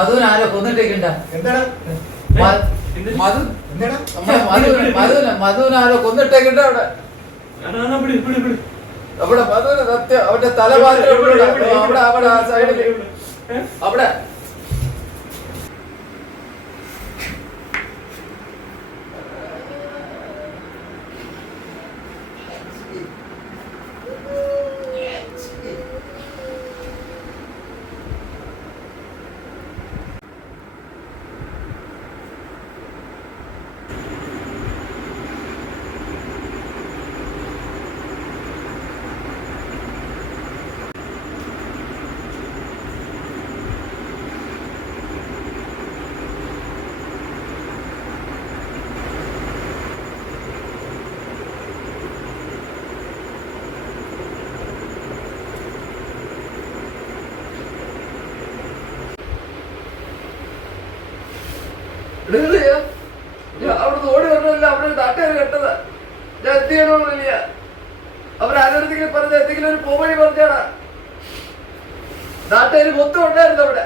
മധുവിനെ ആരോ കൊന്നിട്ടേക്കണ്ട. എന്താണ് മധുവിനെ ആരോ കൊന്നിട്ടേക്കണ്ട അവിടെ. അവിടെ മധുവിന് സത്യം അവന്റെ തല മാത്രം അവിടെ അവിടെ ആ സൈഡില് അവിടെ. അവിടുന്ന് ഓടി വരണല്ല, അവിടെ നാട്ടുകാർ കെട്ടതാ. ഞാൻ എന്ത് ചെയ്യണമെന്നില്ല. അവരാരെന്തെങ്കിലും പറഞ്ഞ എന്തെങ്കിലും ഒരു പോവഴി പറഞ്ഞാടാ. നാട്ടുകാർ മൊത്തം ഉണ്ടായിരുന്നു അവിടെ.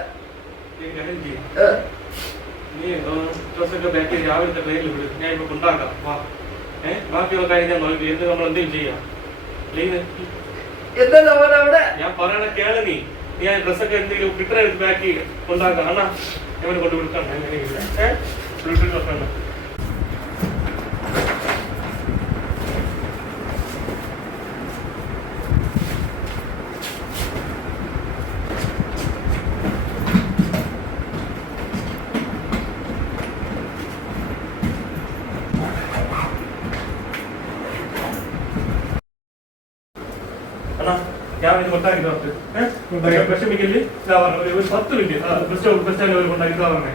എന്താ അവിടെ ഞാൻ പറയണ കേള നീ ഞാൻ ഡ്രസ്സൊക്കെ എന്തെങ്കിലും കിട്ടണ ബാക്കി കൊണ്ടാക്കാം. അണ്ണാ ഞാൻ കൊണ്ട് വിളിക്കാം. ഞാൻ ഇത് കൊണ്ടാക്കി വിഷമിക്കല് ഒരു 10 മിനിറ്റ് ബസ് സ്റ്റാൻഡ് കൊണ്ടാക്കി പറഞ്ഞേ.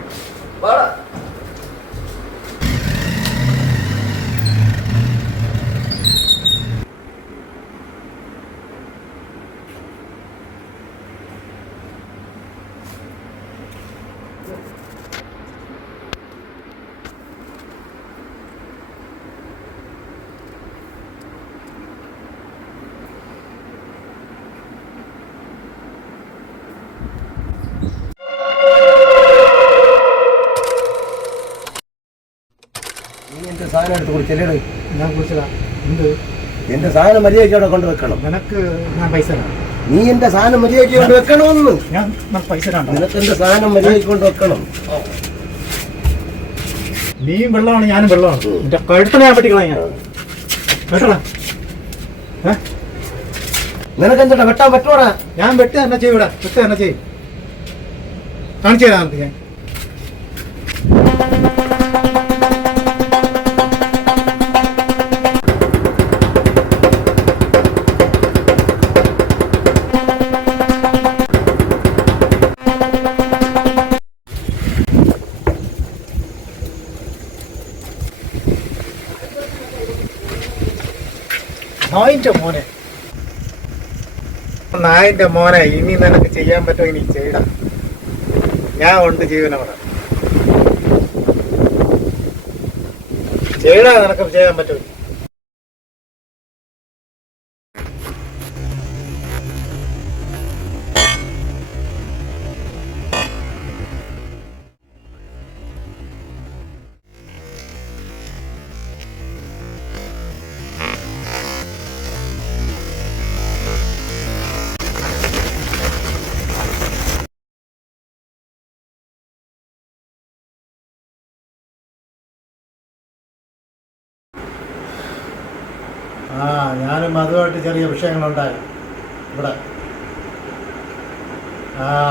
സാധനം എടുത്ത് കുടിച്ചല്ലേ? ഞാൻ കുടിച്ചതാ. എന്ത് എന്റെ സാധനം മര്യാദയ്ക്ക് അവിടെ കൊണ്ടുവെക്കണം. നിനക്ക് ഞാൻ പൈസ നീ എന്റെ സാധനം മര്യാദയ്ക്ക് കൊണ്ട് വെക്കണമെന്ന്. ഞാൻ പൈസ നിനക്ക് എന്റെ സാധനം മര്യാദയ്ക്ക് കൊണ്ട് വെക്കണം. നീയും വെള്ളമാണ് ഞാനും വെള്ളമാണ്. എന്റെ കഴുത്തനെ ഞാൻ പറ്റിക്കളാ. ഞാൻ വെട്ടടാ. നിനക്ക് എന്താ വെട്ടാൻ പറ്റൂടാ? ഞാൻ വെട്ടി തന്നെ ചെയ്യൂടാ. വെട്ടി തന്നെ ചെയ്യും. കാണിച്ചു തരാം നമുക്ക്. ഞാൻ നായിന്റെ മോനെ ഇനി നിനക്ക് ചെയ്യാൻ പറ്റുമോ? ഇനി ചെയ്യടാ. ഞാൻ ഉണ്ട് ജീവനവിടെ. ചെയ്യടാ, നിനക്ക് ചെയ്യാൻ പറ്റുമോ? ഞാനും അതുമായിട്ട് ചെറിയ വിഷയങ്ങളുണ്ടായി ഇവിടെ.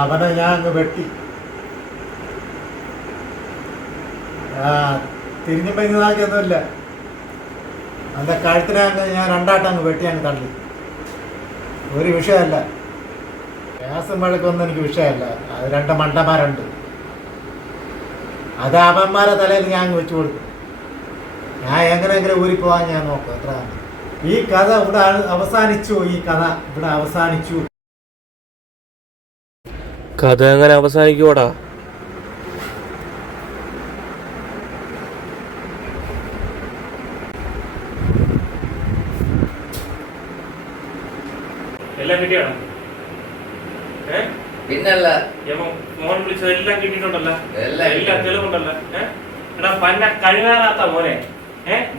അവനെ ഞാൻ അങ്ങ് വെട്ടി. തിരിഞ്ഞപ്പോൾ ഇതാക്കിയൊന്നുമില്ല. അതിൻ്റെ കഴുത്തിനെ അങ്ങ് ഞാൻ രണ്ടാട്ടം അങ്ങ് വെട്ടി അങ്ങ് തള്ളി. ഒരു വിഷയമല്ല. ഗ്യാസും വെള്ളക്കൊന്നും എനിക്ക് വിഷയമല്ല. അത് 2 മണ്ടന്മാരുണ്ട്. അത് അവന്മാരെ തലയിൽ ഞാൻ അങ്ങ് വെച്ചു കൊടുക്കും. ഞാൻ എങ്ങനെയെങ്കിലും ഊരിപ്പോവാൻ ഞാൻ നോക്കും. എത്ര ഈ കഥ ഇവിടെ അവസാനിച്ചു. ഈ കഥ ഇവിടെ അവസാനിച്ചു. കഥ എങ്ങനെ അവസാനിക്കൂടാ? പിന്നല്ല ഫോൺ വിളിച്ചതെല്ലാം കിട്ടിയിട്ടുണ്ടല്ലോ, എല്ലാം എല്ലാം തെളിവുണ്ടല്ലോ. എടാ പന്ന കഴിവാറാത്ത മോനെ,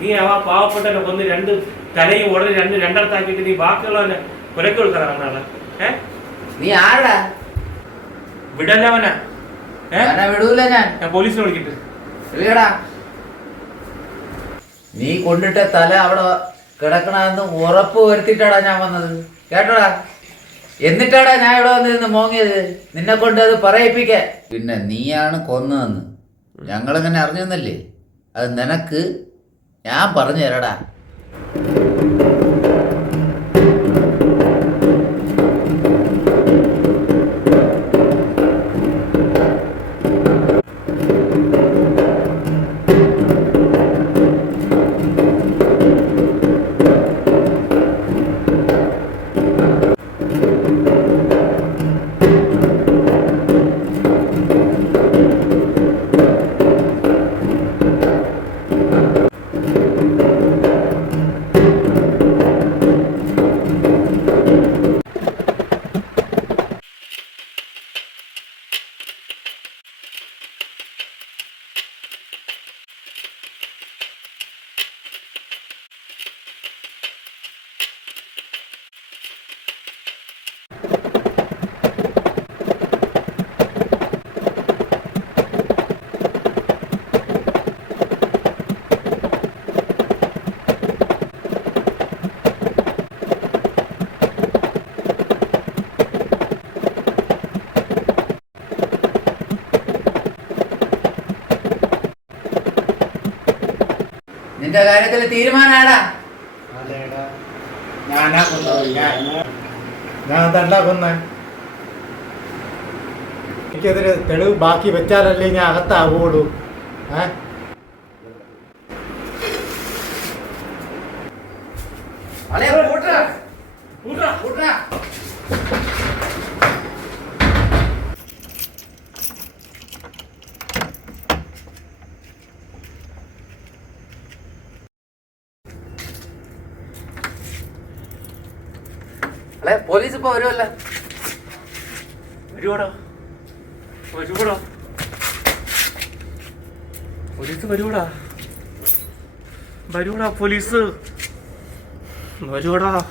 നീ ആ പാവപ്പെട്ടവനെ കൊന്ന് രണ്ട് തലയും ഉടനെ രണ്ടിടത്താക്കിയിട്ട് നീ ബാക്കിയുള്ളവനെ കുരക്ക് കൊടുക്കാനാണ്. നീ ആടാ? വിടല്ലവനാ. വിടൂല ഞാൻ പോലീസിനെ വിളിക്കിട്ട്. ഇല്ലടാ, നീ കൊണ്ടിട്ട തല അവിടെ കിടക്കണമെന്ന് ഉറപ്പ് വരുത്തിട്ടാടാ ഞാൻ വന്നത്, കേട്ടോടാ. എന്നിട്ടാടാ ഞാൻ ഇവിടെ വന്നിരുന്ന് മോങ്ങിയത്, നിന്നെ കൊണ്ട് അത് പറയിപ്പിക്കാൻ. പിന്നെ നീയാണ് കൊന്നതെന്ന് ഞങ്ങളെങ്ങനെ അറിഞ്ഞെന്നല്ലേ, അത് നിനക്ക് ഞാൻ പറഞ്ഞു തരടാ. നിന്റെ കാര്യത്തിൽ തീരുമാനാടാ? അതേടാ, ഞാനാ കൊന്നത്. ഞാൻ അതല്ല കൊന്നേ. എനിക്കെതിരെ തെളിവ് ബാക്കി വെച്ചാലല്ലേ ഞാൻ അകത്താവുള്ളൂ. പോലീസ് ഇപ്പൊ വരുമല്ല. വരുവാടാ, പോലീസ് വരുവാടാ, പോലീസ് വരുവാടാ.